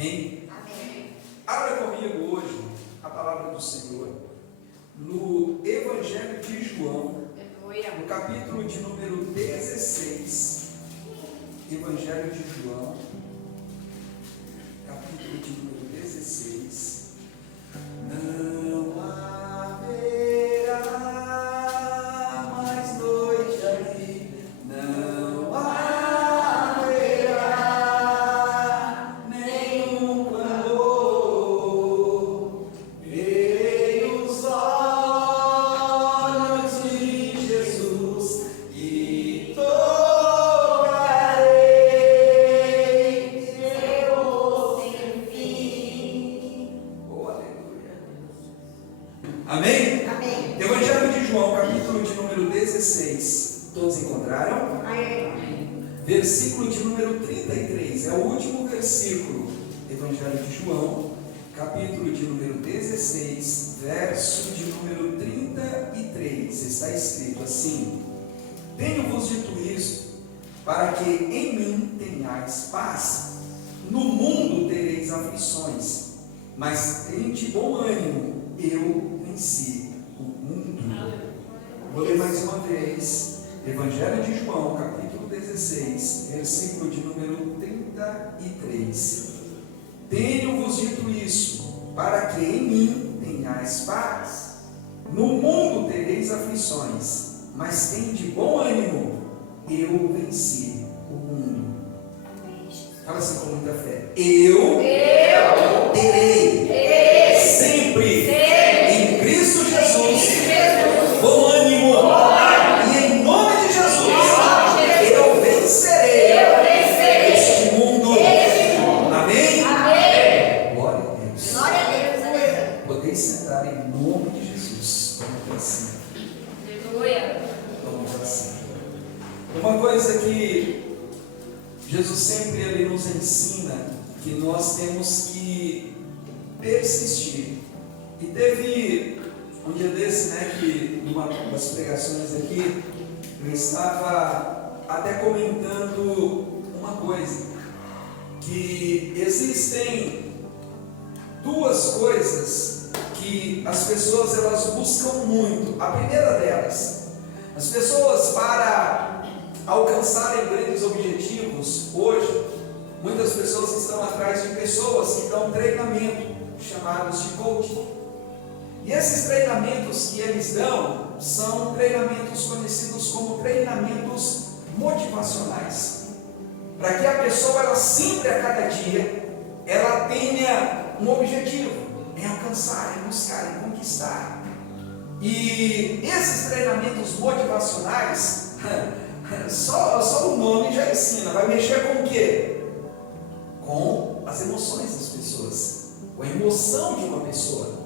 Amém? Amém. Abra comigo hoje a palavra do Senhor no Evangelho de João, no capítulo de número 16. Evangelho de João, capítulo de número 16. Não haverá mais noite ali, não haverá nenhum clamor. Verei os olhos de Jesus e tocarei seu sem fim. Oh, aleluia. Amém? Amém. Evangelho de João, capítulo de número 16. Todos encontraram? Amém. Versículo de número 33. É o último versículo. Evangelho de João, capítulo de número 16, verso de número 33. Está escrito assim: Tenho-vos dito isto, para que em mim tenhais paz. No mundo tereis aflições, mas tende bom ânimo, eu venci o mundo. Vou ler mais uma vez, Evangelho de João, capítulo 16, versículo de número 33. Tenho-vos dito isso, para que em mim tenhais paz. No mundo tereis aflições, mas tende bom ânimo, eu venci o mundo. Fala assim com muita fé. Eu terei sempre em Cristo Jesus bom ânimo, e em nome de Jesus eu vencerei este mundo. Amém? Glória a Deus. Glória a Deus. Aleluia. Podeis sentar em nome de Jesus. Vamos assim. Aleluia. Vamos assim. Uma coisa que Jesus sempre ele nos ensina, que nós temos que persistir. E teve um dia desse, que numa das pregações aqui, eu estava até comentando uma coisa, que existem duas coisas que as pessoas elas buscam muito. A primeira delas, as pessoas para alcançarem grandes objetivos hoje, muitas pessoas estão atrás de pessoas que dão treinamento, chamados de coaching. E esses treinamentos que eles dão são treinamentos conhecidos como treinamentos motivacionais, para que a pessoa ela sempre a cada dia ela tenha um objetivo em alcançar, em buscar, em conquistar. E esses treinamentos motivacionais só o nome já ensina, vai mexer com o quê? Com as emoções das pessoas, com a emoção de uma pessoa.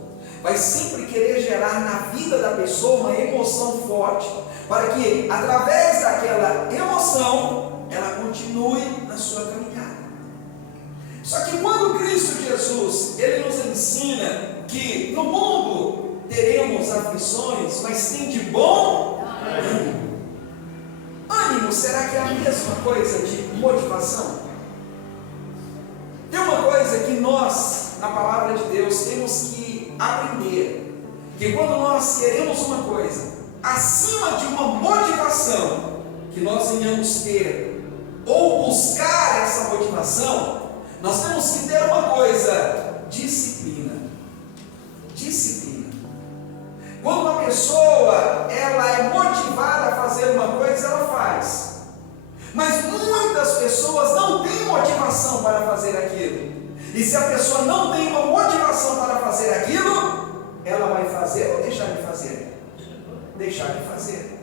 Vai sempre querer gerar na vida da pessoa uma emoção forte, para que através daquela emoção ela continue na sua caminhada. Só que quando Cristo Jesus ele nos ensina que no mundo teremos aflições, mas tem de bom ânimo. Ânimo, será que é a mesma coisa de motivação? Tem uma coisa que nós, na palavra de Deus, temos que aprender, que quando nós queremos uma coisa, acima de uma motivação que nós venhamos ter, ou buscar essa motivação, nós temos que ter uma coisa: disciplina. Disciplina. Quando uma pessoa ela é motivada a fazer uma coisa, ela faz. Mas muitas pessoas não têm motivação para fazer aquilo. E se a pessoa não tem uma motivação para fazer aquilo, ela vai fazer ou deixar de fazer? Deixar de fazer.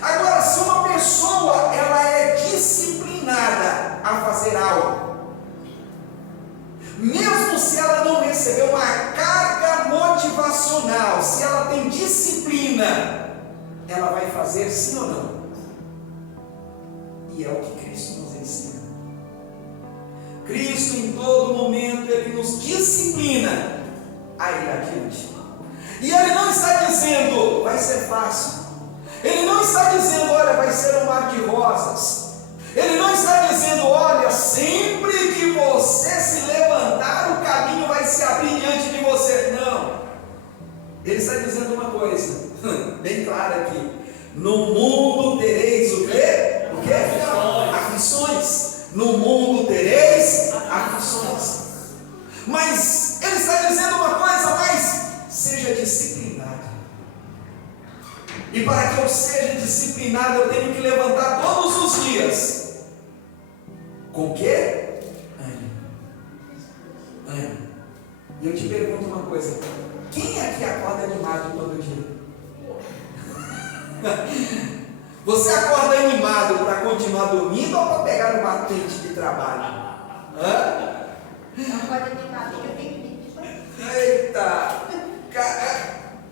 Agora, se uma pessoa ela é disciplinada a fazer algo, mesmo se ela não recebeu uma carga motivacional, se ela tem disciplina, ela vai fazer sim ou não? E é o que Cristo nos ensina. Cristo em todo momento ele nos disciplina a ir adiante. E ele não está dizendo vai ser fácil. Ele não está dizendo olha vai ser um mar de rosas. Ele não está dizendo olha sempre que você se levantar declara aqui: no mundo tereis o quê? O quê? Aflições. No mundo tereis aflições. Mas ele está dizendo uma coisa, mas seja disciplinado. E para que eu seja disciplinado, eu tenho que levantar todos os dias. Com o quê? Ânimo. E eu te pergunto uma coisa: quem aqui acorda animado todo dia? Você acorda animado para continuar dormindo ou para pegar um batente de trabalho? Acorda animado, eu tenho que. Eita!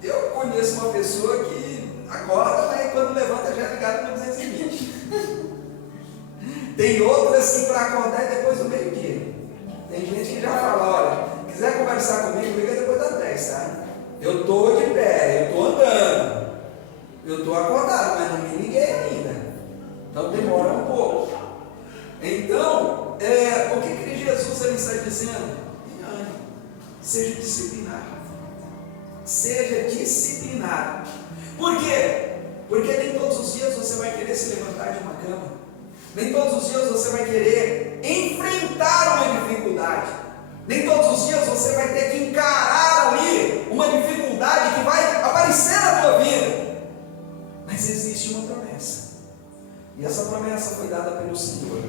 Eu conheço uma pessoa que acorda, mas quando levanta já é ligado no 220. Tem outras que para acordar é depois do meio-dia. Tem gente que já fala: olha, quiser conversar comigo, liga depois das 10, tá? Eu estou de pé, eu estou andando. Eu estou acordado, mas não me liguei ainda. Então demora um pouco. Então, o que Jesus ele está dizendo? Seja disciplinado. Seja disciplinado. Por quê? Porque nem todos os dias você vai querer se levantar de uma cama. Nem todos os dias você vai querer enfrentar uma dificuldade. Nem todos os dias você vai ter que encarar ali uma dificuldade que vai aparecer na tua vida. Mas existe uma promessa. E essa promessa foi dada pelo Senhor.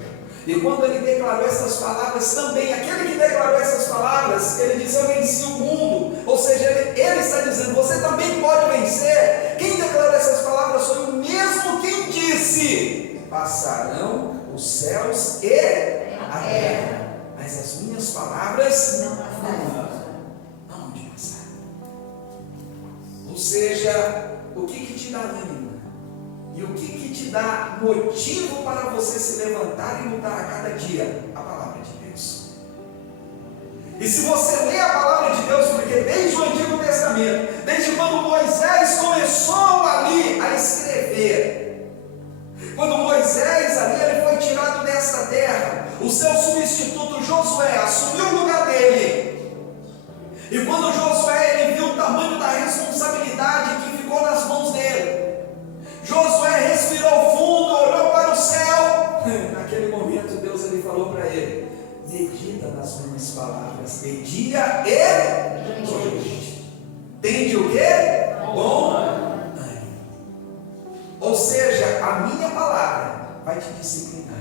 E quando ele declarou essas palavras também, aquele que declarou essas palavras, ele disse: eu venci o mundo. Ou seja, ele está dizendo: você também pode vencer. Quem declarou essas palavras foi o mesmo quem disse: passarão os céus e a terra, mas as minhas palavras não hão de passar. Ou seja, o que te dá ânimo? E o que te dá motivo para você se levantar e lutar a cada dia? A palavra de Deus. E se você lê a palavra de Deus, porque desde o Antigo Testamento, desde quando Moisés começou ali a escrever, quando Moisés ali ele foi tirado desta terra, o seu substituto Josué assumiu o lugar dele. E quando Josué ele viu o tamanho da responsabilidade que ficou nas mãos dele, Josué respirou fundo, olhou para o céu. Naquele momento Deus ele falou para ele: medita nas minhas palavras de dia e de noite. Tende o quê? Bom ânimo. Ou seja, a minha palavra vai te disciplinar.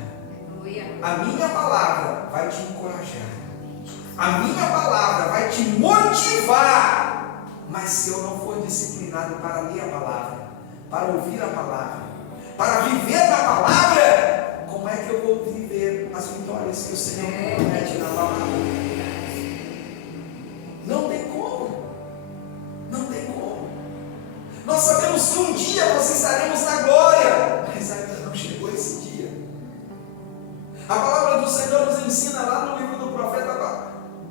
A minha palavra vai te encorajar. A minha palavra vai te motivar. Mas se eu não for disciplinado para ler a palavra, para ouvir a palavra, para viver na palavra, como é que eu vou viver as vitórias que o Senhor promete na palavra? Não tem como. Não tem como. Nós sabemos que um dia nós estaremos na glória, mas ainda não chegou esse dia. A palavra do Senhor nos ensina lá no livro do profeta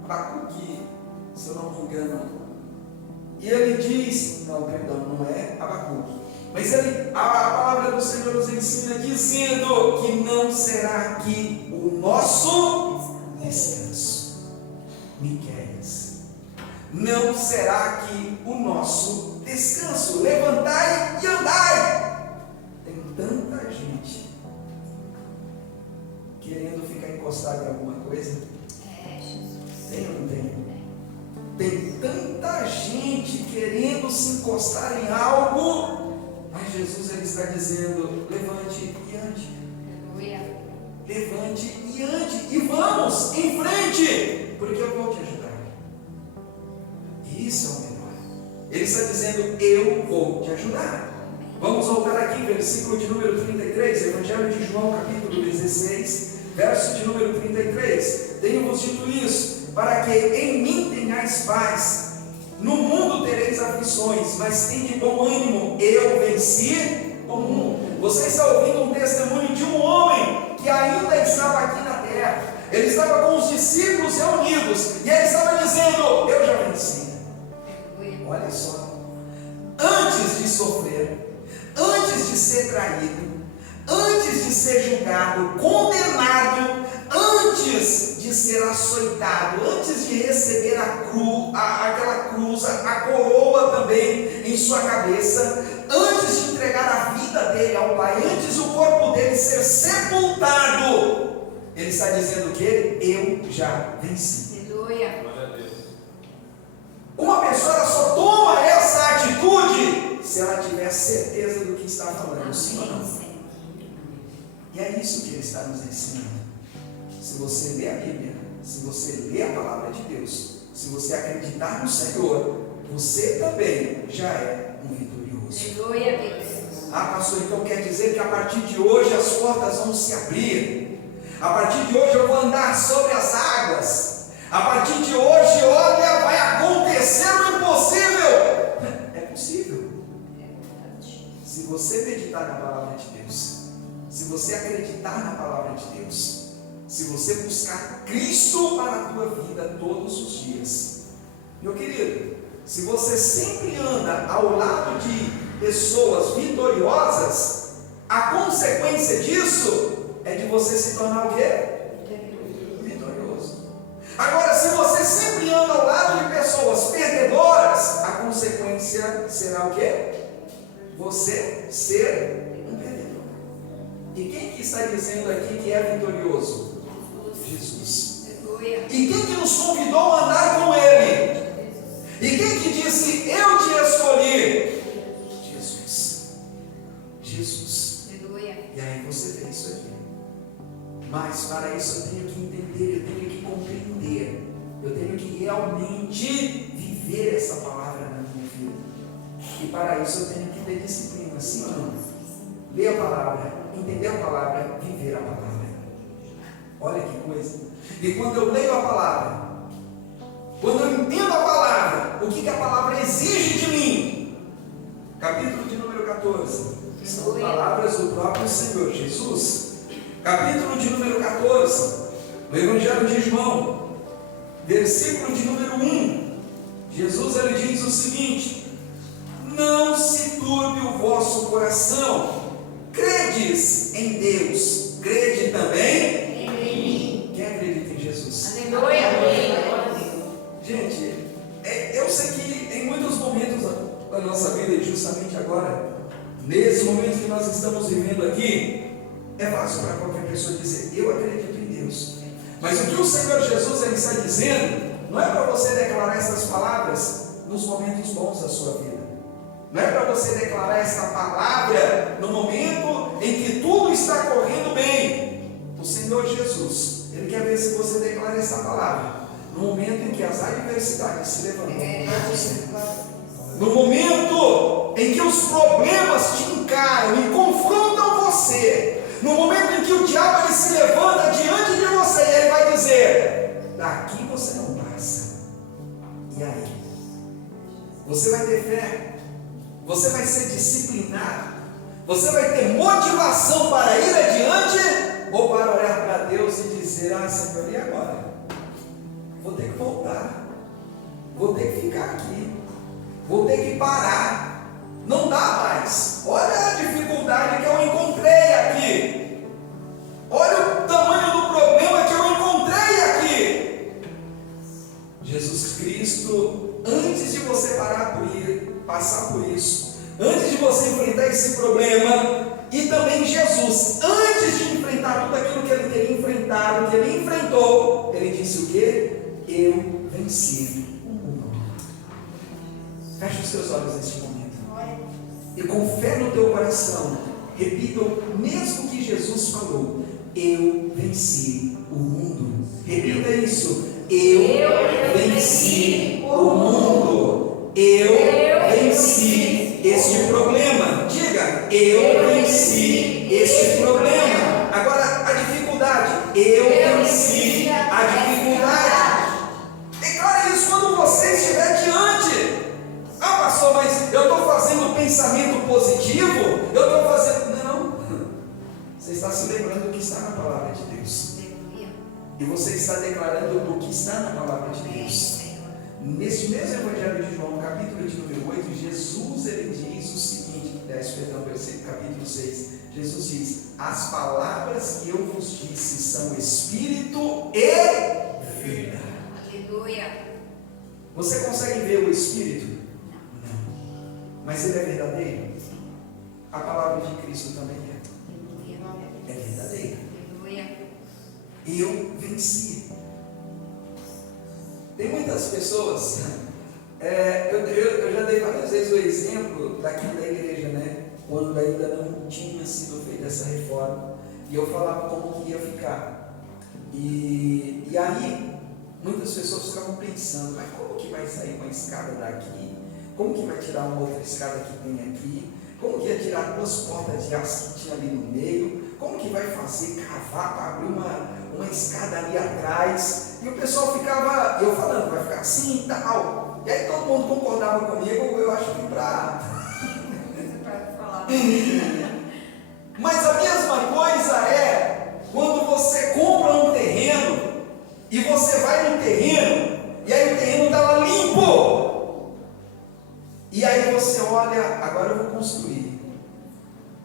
Abacuque, se eu não me engano. E ele diz, não é Abacuque. Mas a palavra do Senhor nos ensina dizendo que não será aqui o nosso descanso. Miqueias. Não será aqui o nosso descanso. Levantai e andai. Tem tanta gente querendo ficar encostado em alguma coisa. Tem ou não tem? Tem tanta gente querendo se encostar em algo. Mas Jesus ele está dizendo: levante e ande. Levante e ande. E vamos em frente, porque eu vou te ajudar. Isso é o melhor. Ele está dizendo: eu vou te ajudar. Vamos voltar aqui, versículo de número 33, Evangelho de João, capítulo 16, verso de número 33. Tenho-vos dito isso, para que em mim tenhais paz. No mundo tereis aflições, mas tende bom ânimo, eu venci o mundo. Você está ouvindo um testemunho de um homem que ainda estava aqui na terra. Ele estava com os discípulos reunidos e ele estava dizendo: eu já venci. Olha só, antes de sofrer, antes de ser traído, antes de ser julgado, condenado, antes de ser açoitado, antes de receber aquela cruz, a coroa também em sua cabeça, antes de entregar a vida dele ao Pai, antes do corpo dele ser sepultado, ele está dizendo que eu já venci. Aleluia. Uma pessoa só toma essa atitude se ela tiver certeza do que está falando, sim ou não? E é isso que ele está nos ensinando. Se você lê a Bíblia, se você lê a palavra de Deus, se você acreditar no Senhor, você também já é um vitorioso. Aleluia, Deus. Ah, pastor, então quer dizer que a partir de hoje as portas vão se abrir. A partir de hoje eu vou andar sobre as águas. A partir de hoje, olha, vai acontecer o impossível. É possível. Se você meditar na palavra de Deus, se você acreditar na palavra de Deus, se você buscar Cristo para a tua vida todos os dias. Meu querido, se você sempre anda ao lado de pessoas vitoriosas, a consequência disso é de você se tornar o quê? Vitorioso. Agora, se você sempre anda ao lado de pessoas perdedoras, a consequência será o quê? Você ser um perdedor. E quem que está dizendo aqui que é vitorioso? Jesus. E quem que nos convidou a andar com Ele? E quem que disse, eu te escolhi? Jesus. Jesus. E aí você vê isso aqui. Mas para isso eu tenho que entender, eu tenho que compreender, eu tenho que realmente viver essa palavra na minha vida. E para isso eu tenho que ter disciplina, sim ou não? Ler a palavra, entender a palavra, viver a palavra. Olha que coisa. E quando eu leio a palavra, quando eu entendo a palavra, o que a palavra exige de mim? Capítulo de número 14. São palavras do próprio Senhor Jesus. Capítulo de número 14, o Evangelho de João, versículo de número 1. Jesus ele diz o seguinte: não se turbe o vosso coração, credes em Deus, crede também em mim. Quem acredita em Jesus? Aleluia. Gente, eu sei que em muitos momentos da nossa vida, e justamente agora, nesse momento que nós estamos vivendo aqui, é fácil para qualquer pessoa dizer, eu acredito em Deus. Mas o que o Senhor Jesus ele está dizendo, não é para você declarar essas palavras nos momentos bons da sua vida. Não é para você declarar essa palavra no momento em que tudo está correndo bem. O Senhor Jesus, Ele quer ver se você declara essa palavra no momento em que as adversidades se levantam para você. No momento em que os problemas te encaram e confrontam você. No momento em que o diabo ele se levanta diante de você e ele vai dizer, daqui você não passa. E aí? Você vai ter fé? Você vai ser disciplinado? Você vai ter motivação para ir adiante? Ou para olhar para Deus e dizer, ah Senhor, e agora? Vou ter que voltar. Vou ter que ficar aqui. Vou ter que parar. Não dá mais. Olha a dificuldade que eu encontrei aqui. Olha o tamanho do problema que eu encontrei aqui. Jesus Cristo, antes de você passar por isso, antes de você enfrentar esse problema, e também Jesus, antes de enfrentar tudo aquilo que ele teria enfrentado, que ele enfrentou, ele disse o quê? Eu venci o mundo. Feche os teus olhos neste momento. E com fé no teu coração, repita o mesmo que Jesus falou: eu venci o mundo. Repita isso: eu venci o mundo. Eu venci este problema. Diga: eu venci este problema. Agora a dificuldade: eu venci a dificuldade. Declare isso quando você estiver diante. Ah, pastor, mas eu estou fazendo pensamento positivo? Eu estou fazendo. Não. Você está se lembrando do que está na palavra de Deus. E você está declarando o que está na palavra de Deus. Neste mesmo Evangelho de João, capítulo de número 8, Jesus ele diz o seguinte, capítulo 6, Jesus diz: as palavras que eu vos disse são espírito e vida. Aleluia. Você consegue ver o espírito? Não. Mas ele é verdadeiro? A palavra de Cristo também é. É verdadeira. Aleluia. Eu venci. Tem muitas pessoas, eu já dei várias vezes o exemplo daqui da igreja, né? Quando ainda não tinha sido feita essa reforma, e eu falava como que ia ficar. E aí, muitas pessoas ficavam pensando: mas como que vai sair uma escada daqui? Como que vai tirar uma outra escada que tem aqui? Como que ia tirar 2 portas de aço que tinha ali no meio? Como que vai fazer, cavar para abrir uma escada ali atrás? E o pessoal ficava, eu falando, vai ficar assim e tal. E aí todo mundo concordava comigo, eu acho que para... Mas a mesma coisa é quando você compra um terreno e você vai no terreno e aí o terreno está lá limpo. E aí você olha, agora eu vou construir.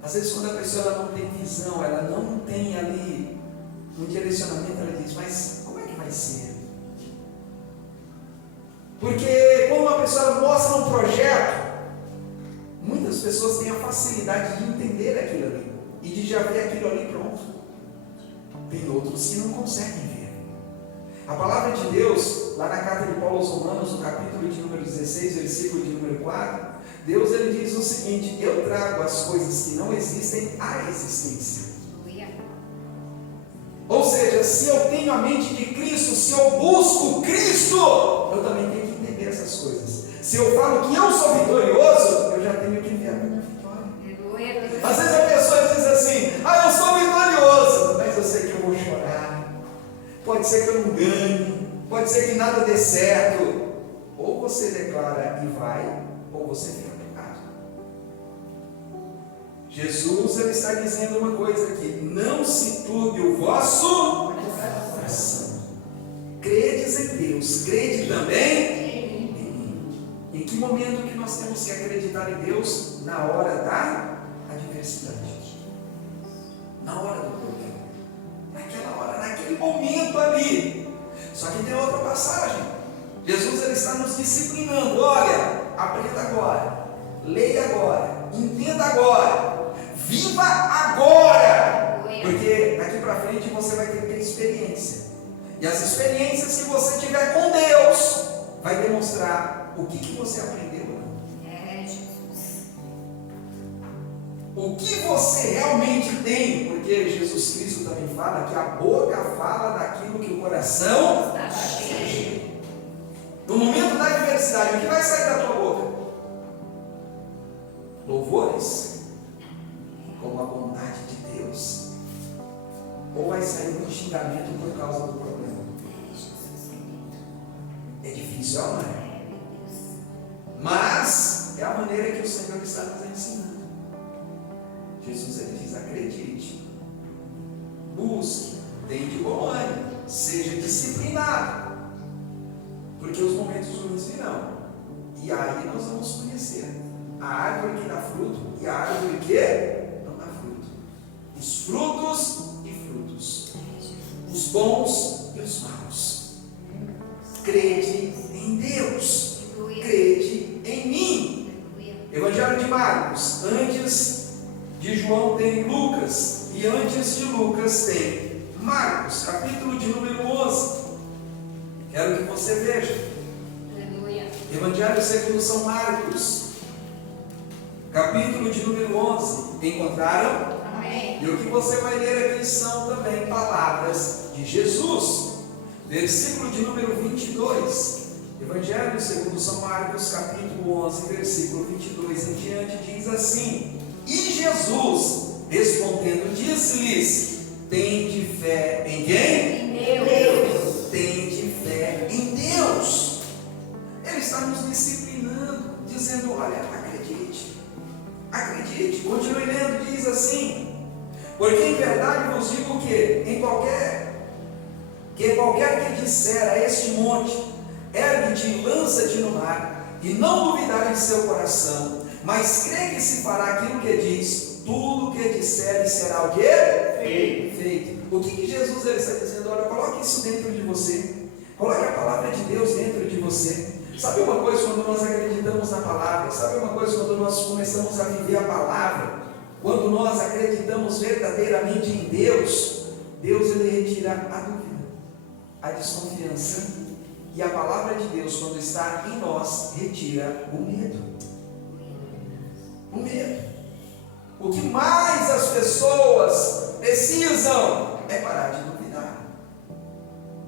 Às vezes quando a pessoa ela não tem visão, ela não tem ali um direcionamento, ela diz: mas como é que vai ser? Porque quando uma pessoa mostra um projeto, muitas pessoas têm a facilidade de entender aquilo ali e de já ver aquilo ali pronto. Tem outros que não conseguem ver. A palavra de Deus, lá na carta de Paulo aos Romanos, no capítulo de número 16, versículo de número 4, Deus ele diz o seguinte: eu trago as coisas que não existem à existência. Ou seja, se eu tenho a mente de Cristo, se eu busco Cristo, eu também tenho que entender essas coisas. Se eu falo que eu sou vitorioso, eu já tenho que ver a minha vitória. Às vezes a pessoa diz assim: eu sou vitorioso, mas eu sei que eu vou chorar, pode ser que eu não ganhe, pode ser que nada dê certo. Ou você declara e vai, ou você fica pecado. Jesus ele está dizendo uma coisa aqui: não se turbe o vosso coração. Credes em Deus, crede também em mim. Em que momento que nós temos que acreditar em Deus? Na hora da adversidade, na hora do problema, naquela hora, naquele momento ali. Só que tem outra passagem. Jesus ele está nos disciplinando. Olha, aprenda agora, leia agora, entenda agora, viva agora, porque daqui para frente você vai ter que ter experiência, e as experiências que você tiver com Deus vai demonstrar o que você aprendeu ou não. Jesus. O que você realmente tem, porque Jesus Cristo também fala que a boca fala daquilo que o coração Está cheio. No momento da adversidade, o que vai sair da tua boca? Louvores? Com a bondade de Deus? Ou vai sair um xingamento por causa do problema? É difícil, não é? Mas é a maneira que o Senhor está nos ensinando. Jesus ele diz: acredite, busque, tenha de bom ânimo, seja disciplinado. Porque os momentos ruins virão. E aí nós vamos conhecer a árvore que dá fruto e a árvore que não dá fruto. Os frutos e frutos. Os bons e os maus. Crede em Deus. Crede em mim. Evangelho de Marcos. Antes de João tem Lucas. E antes de Lucas tem Marcos, capítulo de número 11. Quero que você veja. Aleluia. Evangelho segundo São Marcos, capítulo de número 11. Encontraram? Amém. E o que você vai ler aqui são também palavras de Jesus. Versículo de número 22. Evangelho segundo São Marcos, capítulo 11, versículo 22 em diante, diz assim: e Jesus, respondendo, disse-lhes: tende fé em quem? Em Deus. Tende fé em Deus. Ele está nos disciplinando, dizendo: olha, acredite, acredite. Continue lendo, diz assim: porque em verdade vos digo que qualquer que disser a este monte: ergue-te e lança-te no mar, e não duvidar em seu coração, mas crê que se fará aquilo que diz, tudo que disserem será o quê? Feito. O que Jesus ele está dizendo? Olha, coloque isso dentro de você. Coloque a palavra de Deus dentro de você. Sabe uma coisa quando nós acreditamos na palavra? Sabe uma coisa quando nós começamos a viver a palavra? Quando nós acreditamos verdadeiramente em Deus, Deus ele retira a dúvida, a desconfiança. E a palavra de Deus, quando está em nós, retira o medo. O medo. O que mais as pessoas precisam é parar de duvidar.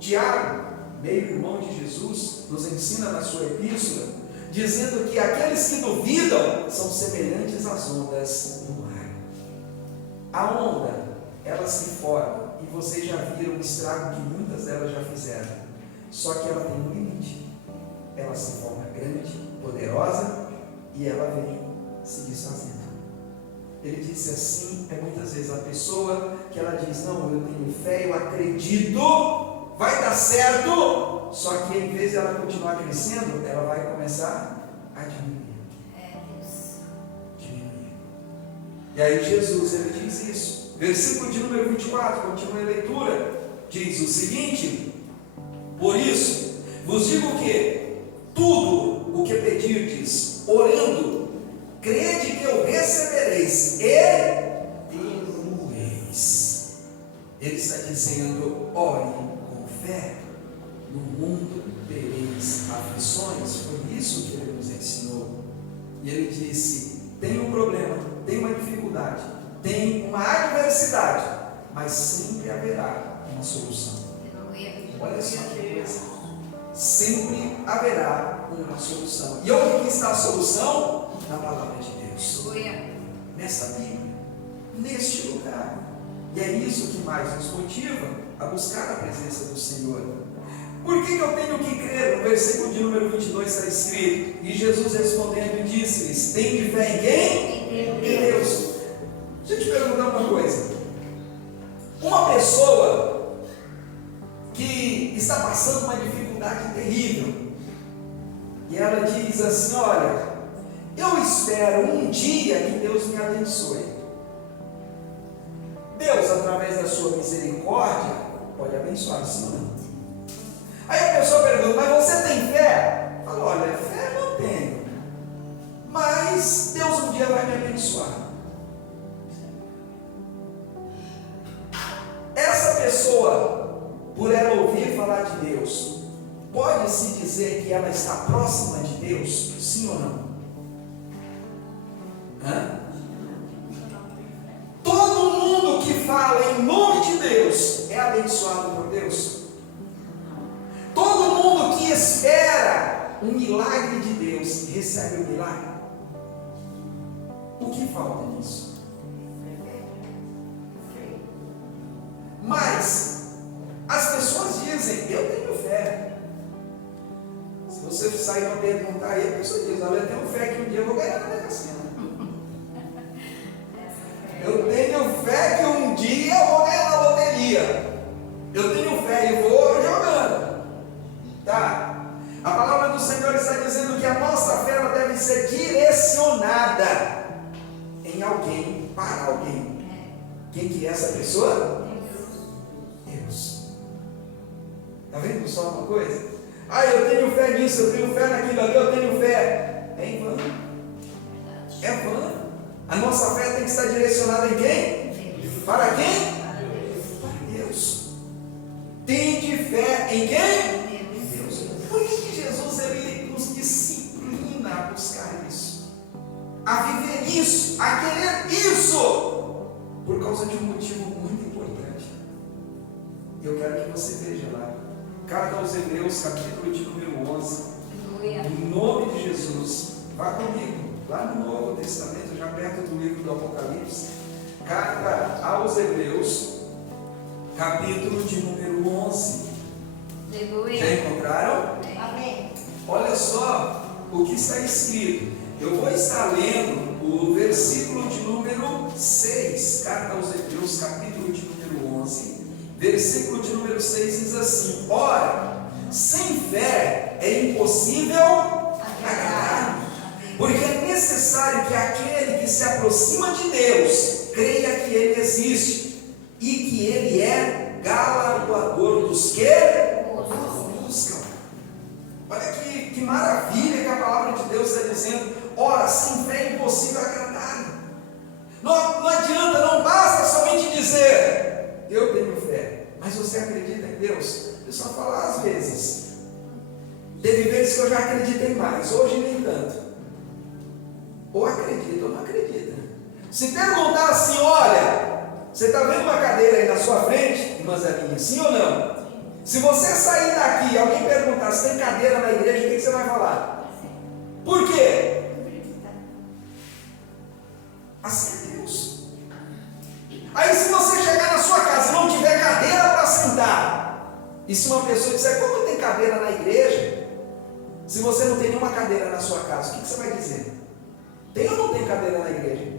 Tiago, meio-irmão de Jesus, nos ensina na sua epístola, dizendo que aqueles que duvidam são semelhantes às ondas do mar. A onda, ela se forma, e vocês já viram o estrago que muitas delas já fizeram. Só que ela tem um limite. Ela se forma grande, poderosa, e ela vem se desfazendo. Ele disse assim, muitas vezes a pessoa que ela diz, não, eu tenho fé, eu acredito, vai dar certo, só que em vez de ela continuar crescendo, ela vai começar a diminuir. Diminuir. E aí Jesus, ele diz isso. Versículo de número 24, continua a leitura, diz o seguinte: por isso, vos digo que tudo o que pedirdes, orando, crede que o recebereis e tereis. Ele está dizendo, ore com fé, no mundo tereis aflições. Foi isso que ele nos ensinou. E ele disse, tem um problema, tem uma dificuldade, tem uma adversidade, mas sempre haverá uma solução. Olha só que coisa, sempre haverá uma solução. E onde que está a solução? Na palavra de Deus, nesta Bíblia, neste lugar. E é isso que mais nos motiva a buscar a presença do Senhor. Por que eu tenho que crer? No versículo de número 22 está escrito, e Jesus respondendo disse-lhes, tem de fé em quem? Em Deus. Deixa eu te perguntar uma coisa. Uma pessoa que está passando uma dificuldade terrível, e ela diz assim, olha, eu espero um dia que Deus me abençoe. Deus, através da sua misericórdia, pode abençoar, sim ou não? Aí a pessoa pergunta, mas você tem fé? Fala, olha, fé eu não tenho, mas Deus um dia vai me abençoar. Essa pessoa, por ela ouvir falar de Deus, pode-se dizer que ela está próxima de Deus, sim ou não? Todo mundo que fala em nome de Deus é abençoado por Deus. Todo mundo que espera um milagre de Deus recebe o milagre. O que falta nisso? Mas as pessoas dizem, eu tenho fé. Se você sair para perguntar aí, a pessoa diz, olha, eu tenho fé que um dia eu vou ganhar na Mega Sena. Eu tenho fé que um dia eu vou ganhar na loteria. Eu tenho fé e vou jogando. Tá? A palavra do Senhor está dizendo que a nossa fé ela deve ser direcionada em alguém, para alguém. Quem que é essa pessoa? Deus. Está vendo só uma coisa? Ah, eu tenho fé nisso, eu tenho fé naquilo ali, eu tenho fé. É em vão. É vã. A nossa fé tem que estar direcionada em quem? Para quem? Para Deus. Tem de fé em quem? Em Deus. Por que Jesus ele nos disciplina a buscar isso? A viver isso, a querer isso? Por causa de um motivo muito importante. Eu quero que você veja lá. Carta aos Hebreus, capítulo de número 11. Em nome de Jesus. Vá comigo. Lá no Novo Testamento, já perto do livro do Apocalipse, carta aos Hebreus, capítulo de número 11. Aleluia. Já encontraram? Amém. Olha só o que está escrito. Eu vou estar lendo o versículo de número 6, carta aos Hebreus, capítulo de número 11, versículo de número 6 diz assim: ora, sem fé é impossível agradar, porque necessário que aquele que se aproxima de Deus creia que Ele existe e que Ele é galardoador dos que buscam. Olha que maravilha que a palavra de Deus está dizendo. Ora, sem fé é impossível agradar. Não adianta, não basta somente dizer eu tenho fé, mas você acredita em Deus? Eu só falar às vezes. Teve vezes que eu já acreditei mais, hoje nem tanto. Ou acredita ou não acredita. Se perguntar assim, olha, você está vendo uma cadeira aí na sua frente, irmã Zelinha, sim ou não? Se você sair daqui e alguém perguntar se tem cadeira na igreja, o que você vai falar? Por quê? Assim é Deus. Aí se você chegar na sua casa e não tiver cadeira para sentar, e se uma pessoa disser, como tem cadeira na igreja? Se você não tem nenhuma cadeira na sua casa, o que você vai dizer? Tem ou não tem cadeira na igreja?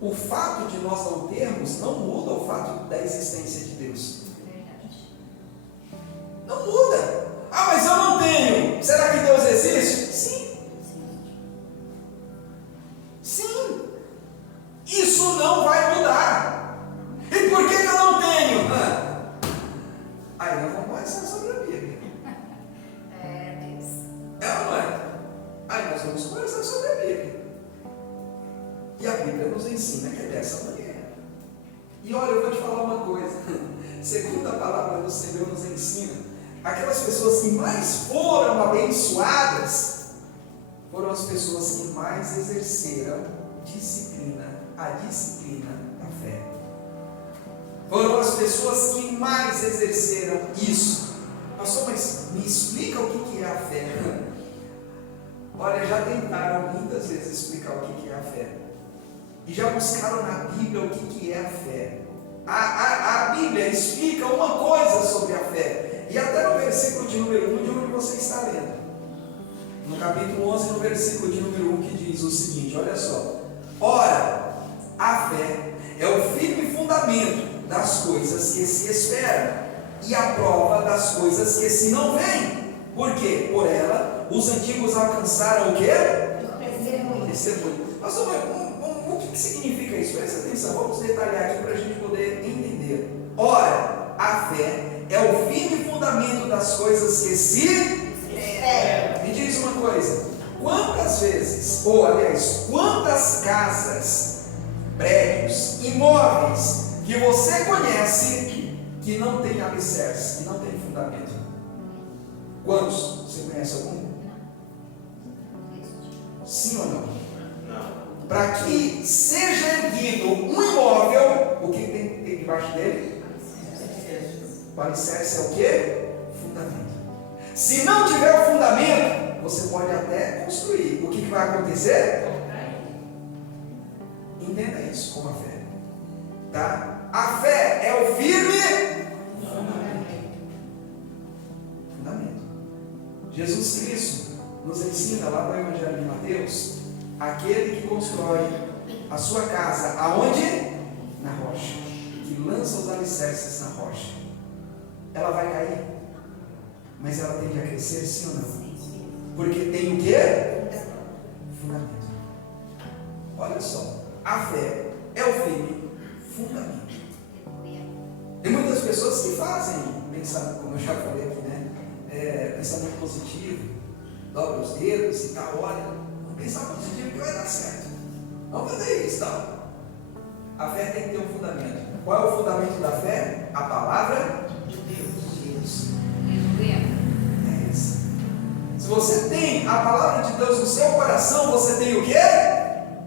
O fato de nós não termos não muda o fato da existência de Deus. Não muda. Ah, mas eu não tenho. Será que Deus existe? Sim. Sim. Isso não vai mudar. E por que eu não tenho? Aí nós vamos conversar sobre a Bíblia. É ou não é? Aí nós vamos conversar sobre a Bíblia. E a Bíblia nos ensina que é dessa maneira. E olha, eu vou te falar uma coisa. Segundo a palavra do Senhor nos ensina, aquelas pessoas que mais foram abençoadas foram as pessoas que mais exerceram a disciplina da fé. Foram as pessoas que mais exerceram isso. Pastor, mas me explica o que é a fé. Olha, já tentaram muitas vezes explicar o que é a fé. E já buscaram na Bíblia o que é a fé. A Bíblia explica uma coisa sobre a fé. E até no versículo de número 1, de onde você está lendo. No capítulo 11, no versículo de número 1, que diz o seguinte, olha só. Ora, a fé é o firme fundamento das coisas que se esperam e a prova das coisas que se não veem. Porque por ela os antigos alcançaram o quê? Testemunho. Pastor, o que significa isso? Presta atenção, vamos detalhar aqui para a gente poder entender. Ora, a fé é o firme fundamento das coisas que se esperam. Me diz uma coisa, quantas vezes, ou aliás, quantas casas, prédios, imóveis que você conhece que não tem alicerce, que não tem fundamento? Quantos? Você conhece algum? Sim ou não? Não. Para que seja erguido um imóvel, o que tem debaixo dele? O alicerce é o quê? Fundamento. Se não tiver o fundamento, você pode até construir. O que vai acontecer? Entenda isso como a fé. Tá? A fé é o firme fundamento. Jesus Cristo nos ensina lá no Evangelho de Mateus, aquele que constrói a sua casa, aonde? Na rocha, que lança os alicerces na rocha. Ela vai cair, mas ela tende a crescer, sim ou não? Porque tem o quê? Fundamento. Olha só, a fé é o firme fundamento. Tem muitas pessoas que fazem pensamento, como eu já falei aqui, né? Pensamento positivo, dobra os dedos e tal, olha, vamos pensar positivo que vai dar certo. Vamos fazer isso, tal. A fé tem que ter um fundamento. Qual é o fundamento da fé? A palavra de Deus. É isso. Se você tem a palavra de Deus no seu coração, você tem o quê?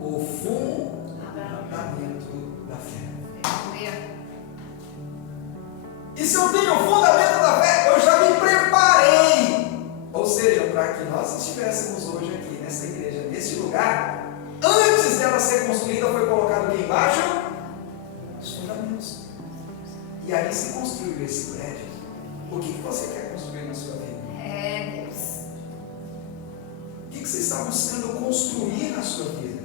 O fundamento da fé. E se eu tenho o fundamento da fé, eu já me preparei. Ou seja, para que nós estivéssemos hoje aqui nessa igreja, nesse lugar, antes dela ser construída, foi colocado aqui embaixo os fundamentos. E aí se construiu esse prédio. O que você quer construir na sua vida? Deus. O que você está buscando construir na sua vida?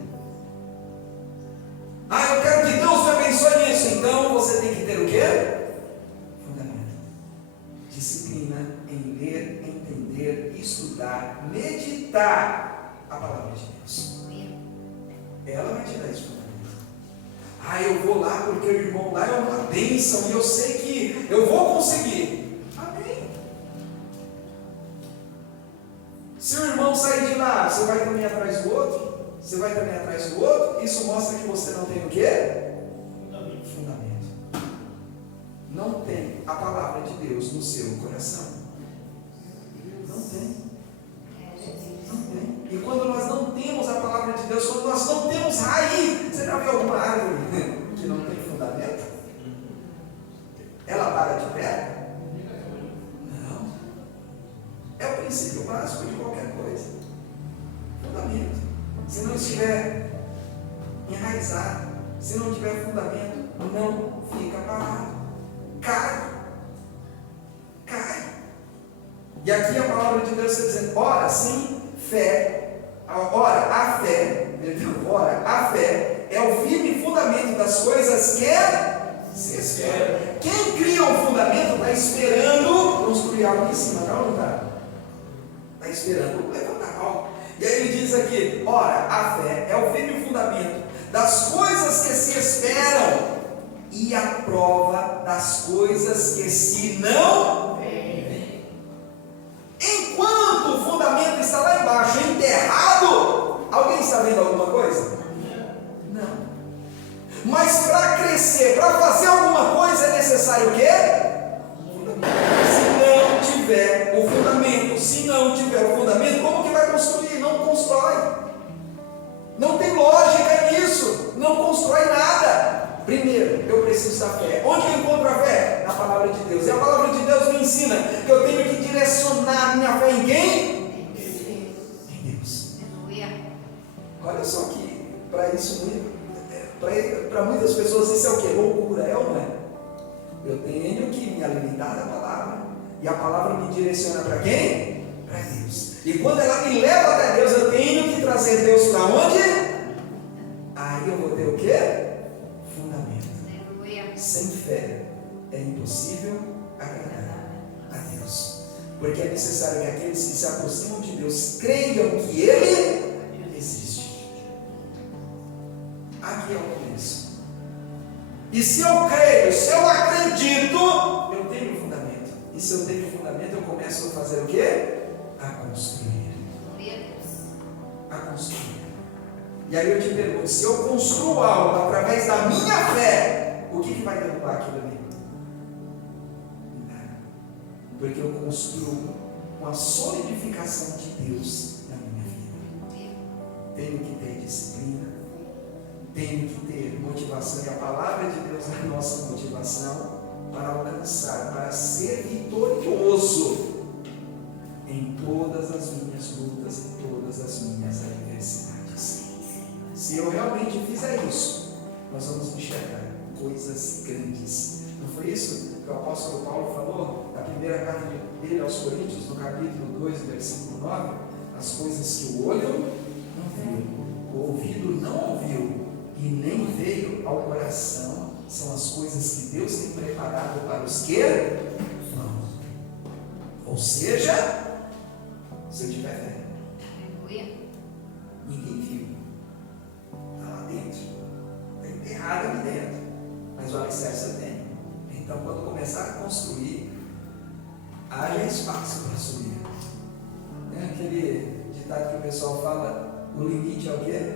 Ah, eu quero que Deus me abençoe nisso. Então você tem que ter o quê? Fundamento. disciplina em ler, entender, estudar, meditar a palavra de Deus. Ela vai te dar esse fundamento. Eu vou lá porque o irmão lá é uma bênção e eu sei que eu vou conseguir. Amém. Se o irmão sair de lá, você vai também atrás do outro? Você vai também atrás do outro? Isso mostra que você não tem o quê? Fundamento. Não tem a palavra de Deus no seu coração. Não tem. Não tem. E quando nós não temos a palavra de Deus, quando nós não temos raiz, você já viu alguma árvore que não tem fundamento? Ela para de pé? Não. É o princípio básico de qualquer coisa. Fundamento. Se não estiver enraizado, se não tiver fundamento, não fica parado. Cai. E aqui a palavra de Deus está dizendo, ora sim, fé. Ora, a fé é o firme fundamento das coisas que se esperam. Quem cria um fundamento está esperando construir algo em cima, não está? Está esperando levantar algo. E aí ele diz aqui, ora, a fé é o firme fundamento das coisas que se esperam e a prova das coisas que se não veem. Enquanto o fundamento está lá embaixo, enterrado, alguém está vendo alguma coisa? Não. Mas para crescer, para fazer alguma coisa é necessário o quê? Se não tiver o fundamento, como que vai construir? Não constrói. Não tem lógica nisso. Não constrói nada. Primeiro, eu preciso da fé. Onde eu encontro a fé? Na palavra de Deus. E a palavra de Deus me ensina que eu tenho que direcionar minha fé em quem? Em Deus. Olha só que para isso, para muitas pessoas isso é o que? Loucura, é ou não é? Eu tenho que me alimentar da palavra. E a palavra me direciona para quem? Para Deus. E quando ela me leva até Deus, eu tenho que trazer Deus para onde? Aí eu vou ter o quê? Fundamento. Sem fé é impossível agradar a Deus. Porque é necessário que aqueles que se aproximam de Deus creiam que Ele existe. Aqui é o começo. E se eu creio, se eu acredito, eu tenho fundamento. E se eu tenho fundamento, eu começo a fazer o quê? A construir. A construir. E aí eu te pergunto, se eu construo algo através da minha fé, o que vai derrubar aquilo ali? Nada. Porque eu construo com a solidificação de Deus na minha vida. Tenho que ter disciplina, tenho que ter motivação, e a palavra de Deus é a nossa motivação para alcançar, para ser vitorioso em todas as minhas lutas, em todas as minhas adversidades. Se eu realmente fizer isso, nós vamos enxergar coisas grandes. Não foi isso que o apóstolo Paulo falou na primeira carta dele aos Coríntios, no capítulo 2, versículo 9? As coisas que o olho não viu, o ouvido não ouviu e nem veio ao coração, são as coisas que Deus tem preparado para os que amam. Ou seja, se eu tiver fé, ninguém viu, está lá dentro, está enterrado ali dentro, mas o alicerce eu tenho. Então, quando começar a construir, haja espaço para subir. Tem aquele ditado que o pessoal fala: o limite é o quê?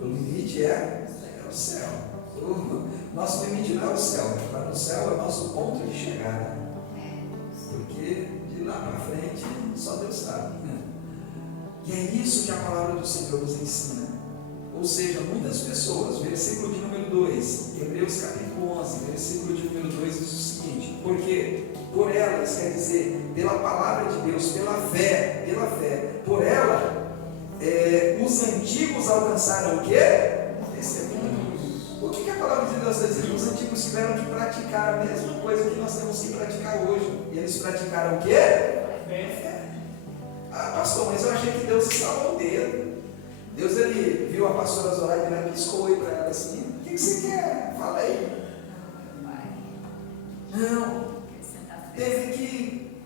O limite é o céu. O nosso limite não é o céu, lá no céu é o nosso ponto de chegada. Porque de lá para frente só Deus sabe. E é isso que a palavra do Senhor nos ensina. Ou seja, muitas pessoas, versículo de número 2, Hebreus capítulo 11, versículo de número 2 diz o seguinte: porque por elas, quer dizer, pela palavra de Deus, pela fé, por ela, os antigos alcançaram o quê? O que a palavra de Deus está dizendo? Os antigos tiveram que praticar a mesma coisa que nós temos que praticar hoje. E eles praticaram o quê? Fé. Ah, pastor, mas eu achei que Deus estalou o dedo. Deus, ele viu a pastora Zoraide, ele piscou oi para ela assim: o que você quer? Fala aí. Não. teve que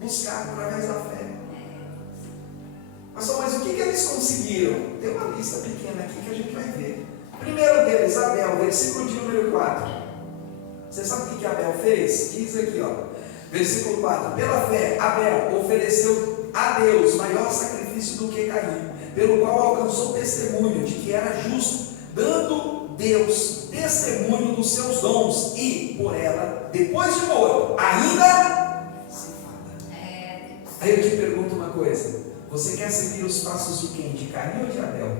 buscar através da fé. Mas o que eles conseguiram? Tem uma lista pequena aqui que a gente vai ver. Primeiro deles, Abel, versículo de número 4. Você sabe o que Abel fez? Diz aqui, ó, versículo 4. Pela fé, Abel ofereceu a Deus maior sacrifício do que Caim, pelo qual alcançou testemunho de que era justo, dando Deus testemunho dos seus dons, e por ela, depois de morto, ainda se fala. Aí eu te pergunto uma coisa: você quer seguir os passos de quem? De Caim ou de Abel?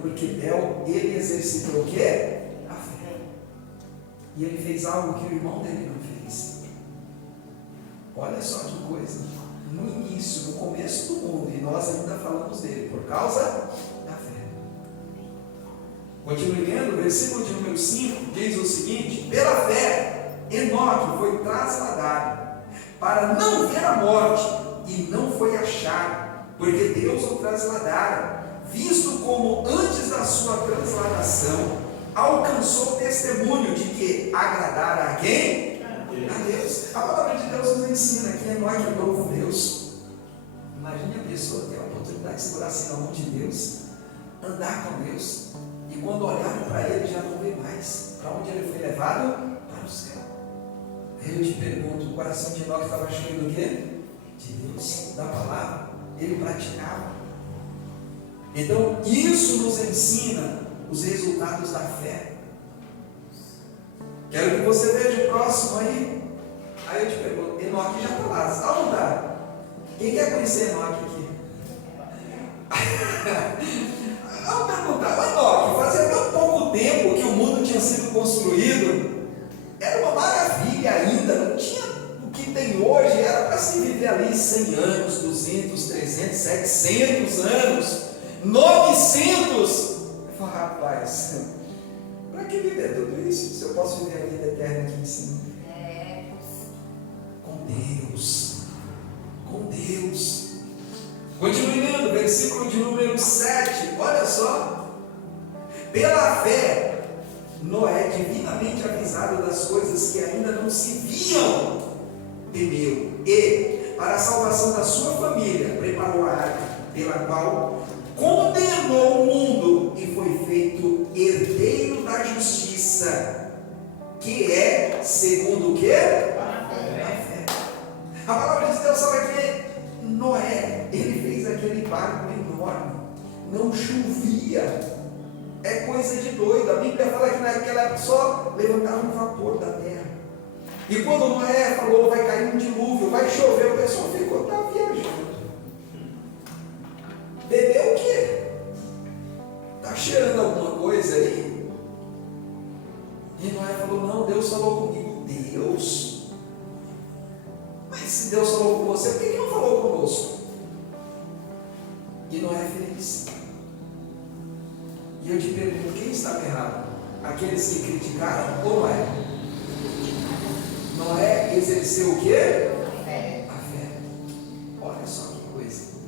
Porque Abel, ele exercitou o quê? A fé. E ele fez algo que o irmão dele não fez. Olha só que coisa. No início, no começo do mundo, e nós ainda falamos dele, por causa da fé. Continue lendo, versículo de número 5, diz o seguinte: pela fé, Enoque foi trasladado para não ver a morte, e não foi achado, porque Deus o trasladara, visto como antes da sua transladação alcançou testemunho de que agradara a quem? A Deus. A palavra de Deus nos ensina que Enoque andou com Deus. Imagine a pessoa ter a oportunidade de segurar assim na mão de Deus, andar com Deus, e quando olharem para ele já não vê mais. Para onde ele foi levado? Para o céu. Aí eu te pergunto, o coração de Enoque estava cheio do quê? De Deus, da palavra. Ele praticava. Então isso nos ensina os resultados da fé. Quero que você veja o próximo aí. Aí eu te pergunto, Enoque já está lá, está ou não está? Quem quer conhecer Enoque aqui? Vamos perguntar, Enoque, fazia tão pouco tempo que o mundo tinha sido construído, era uma maravilha ainda, não tinha o que tem hoje, era para se viver ali 100 anos, 200, 300, 700 anos, 900. Eu falo, rapaz, para que viver tudo isso se eu posso viver a vida eterna aqui em cima? Com Deus. Com Deus. Continue lendo, versículo de número 7. Olha só. Pela fé, Noé, divinamente avisado das coisas que ainda não se viam, temeu, e, para a salvação da sua família, preparou a arca, pela qual condenou o mundo e foi feito herdeiro da justiça, que é segundo o quê? A fé. A palavra de Deus fala que Noé, ele fez aquele barco enorme, não chovia, é coisa de doido. A Bíblia fala que naquela época só levantava um vapor da terra, e quando Noé falou vai cair um dilúvio, vai chover, o pessoal ficou, tá viajando. Bebeu o quê? Está cheirando alguma coisa aí? E Noé falou, não, Deus falou comigo. Deus? Mas se Deus falou com você, por que não falou conosco? E Noé fez. E eu te pergunto, quem estava errado? Aqueles que criticaram ou Noé? Noé exerceu o quê? A fé. Olha só que coisa.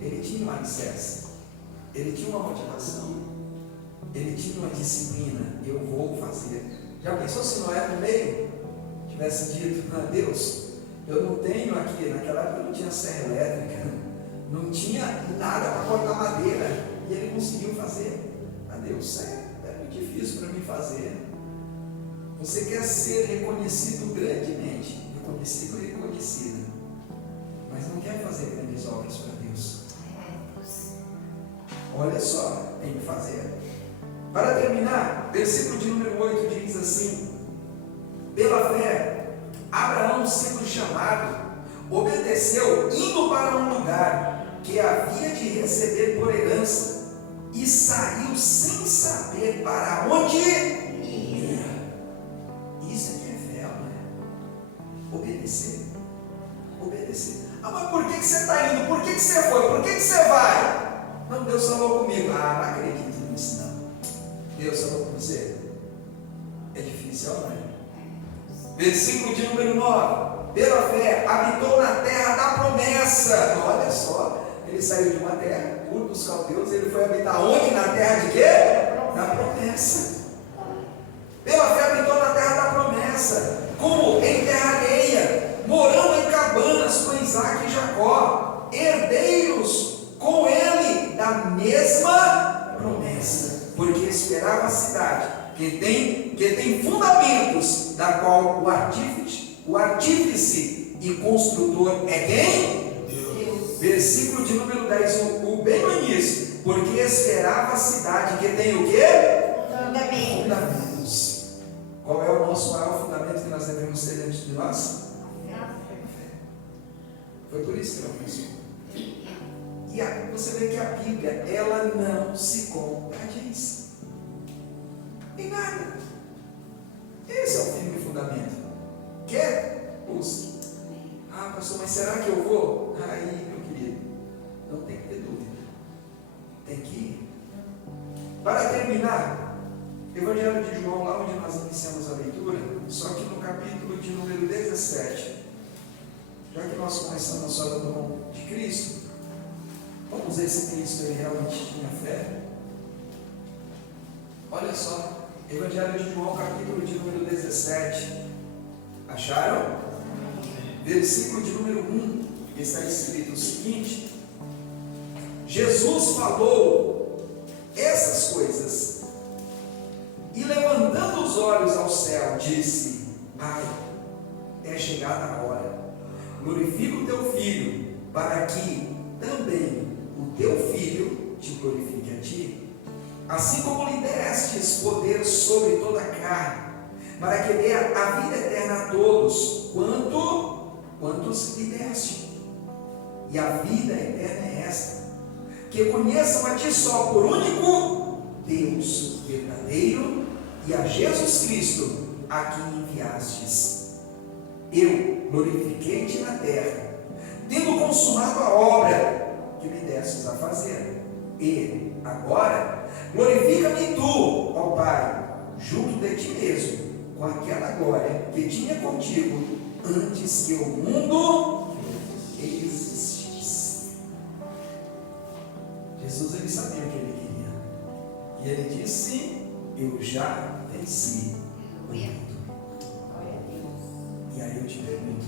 Ele tinha um alicerce, ele tinha uma motivação, ele tinha uma disciplina. Eu vou fazer. Já pensou se Noé no meio tivesse dito, Deus, eu não tenho aqui, naquela época não tinha serra elétrica, não tinha nada para cortar madeira, e ele conseguiu fazer. Deus, é muito difícil para mim fazer. Você quer ser reconhecido grandemente, reconhecido e reconhecida, mas não quer fazer grandes obras para Deus. Olha só, tem que fazer. Para terminar, versículo de número 8 diz assim: pela fé, Abraão, sendo chamado, obedeceu, indo para um lugar que havia de receber por herança, e saiu sem saber para onde ia. Isso é que é fé, não é? Obedecer. Obedecer. Mas por que você está indo? Por que você foi? Por que você vai? Não, Deus falou comigo. Não acredito nisso não. Deus falou com você? É difícil, não é? Versículo de número 9. Pela fé, habitou na terra da promessa. Olha só. Ele saiu de uma terra, Ur dos Caldeus, ele foi habitar onde? Na terra de quê? Da promessa. Pela fé habitou na terra da promessa, como em terra cidade que tem fundamentos, da qual o artífice e construtor é quem? Deus. Versículo de número 10, o bem no início, porque esperava a cidade que tem o quê? Fundamentos. Qual é o nosso maior fundamento que nós devemos ter dentro de nós? Foi por isso que ela pensou. E você vê que a Bíblia, ela não se contradiz em nada. Esse é o firme fundamento. Quer? Busque. Ah, pastor, mas será que eu vou? Aí, meu querido, não tem que ter dúvida. Tem que ir. Para terminar, Evangelho de João, lá onde nós iniciamos a leitura, só que no capítulo de número 17, já que nós começamos a história do nome de Cristo, vamos ver se Cristo ele realmente tinha fé. Olha só, Evangelho de João, capítulo de número 17, acharam? Versículo de número 1, está escrito o seguinte: Jesus falou essas coisas e, levantando os olhos ao céu, disse: Pai, é chegada a hora, glorifica o teu filho, para que também o teu filho te glorifique a ti, assim como lhe destes poder sobre toda a carne, para que dê a vida eterna a todos, quantos lhe deste. E a vida eterna é esta: que conheçam a ti só por único Deus verdadeiro e a Jesus Cristo, a quem enviastes. Eu glorifiquei-te na terra, tendo consumado a obra que me destes a fazer. E agora glorifica-me tu, ó Pai, junto de ti mesmo, com aquela glória que tinha contigo antes que o mundo existisse. Jesus, ele sabia o que ele queria, e ele disse: eu já venci o mundo. E aí eu te pergunto: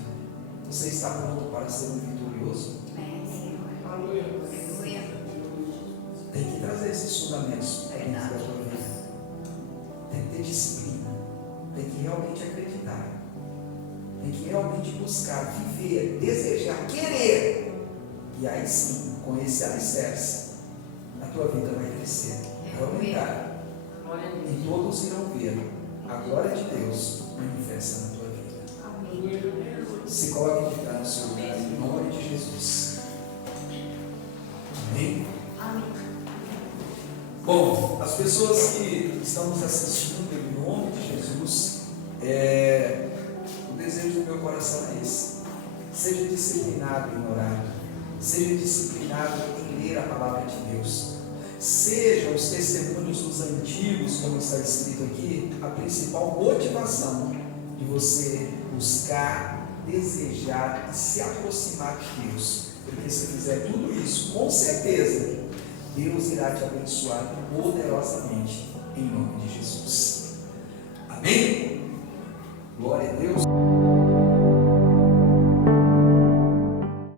você está pronto para ser um vitorioso? Tem que trazer esses fundamentos para dentro da tua vida. Tem que ter disciplina. Tem que realmente acreditar. Tem que realmente buscar, viver, desejar, querer. E aí sim, com esse alicerce, a tua vida vai crescer, vai aumentar. E todos irão ver a glória de Deus manifesta na tua vida. Se coloque de pé no seu lugar, em nome de Jesus. Amém? Bom, as pessoas que estão nos assistindo, em nome de Jesus, o desejo do meu coração é esse: seja disciplinado em orar, seja disciplinado em ler a palavra de Deus, sejam os testemunhos dos antigos, como está escrito aqui, a principal motivação de você buscar, desejar e se aproximar de Deus, porque se fizer tudo isso, com certeza Deus irá te abençoar poderosamente